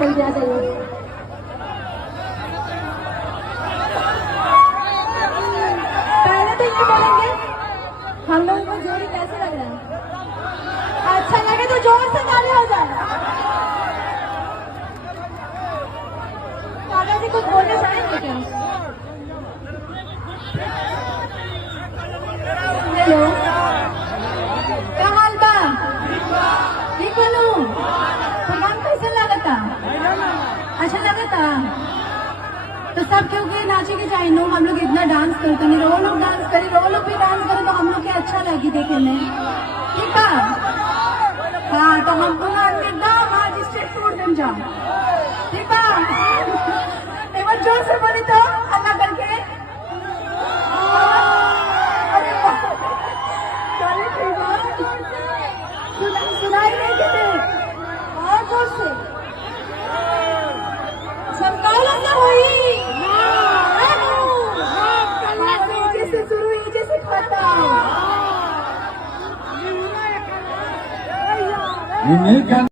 जल्दी आ जाइए। पहले तो ये बोलेंगे हम लोगों को जोड़ी कैसे लग रहा है, अच्छा लगे तो जोर से ताली हो जाए। दादाजी कुछ बोलना चाहेंगे क्या? हेलो, क्या हाल बा? ठीक बोलू, प्रोग्राम कैसे लगता? अच्छा लगता तो सब क्यों के नाचे के जाए नो, हम लोग इतना डांस करते नहीं, वो लोग डांस करे, वो लोग भी डांस करे तो हम लोग क्या अच्छा लगी देखे में, ठीक है? हाँ तो हमको एकदम आज स्ट्रीट फूड दिन जाओ, ठीक है? एक बार जोर से बोले तो अल्लाह करके। अरे सुनाई नहीं देते, और जोर से सब काला हुई से शुरू नीचे से खत्म।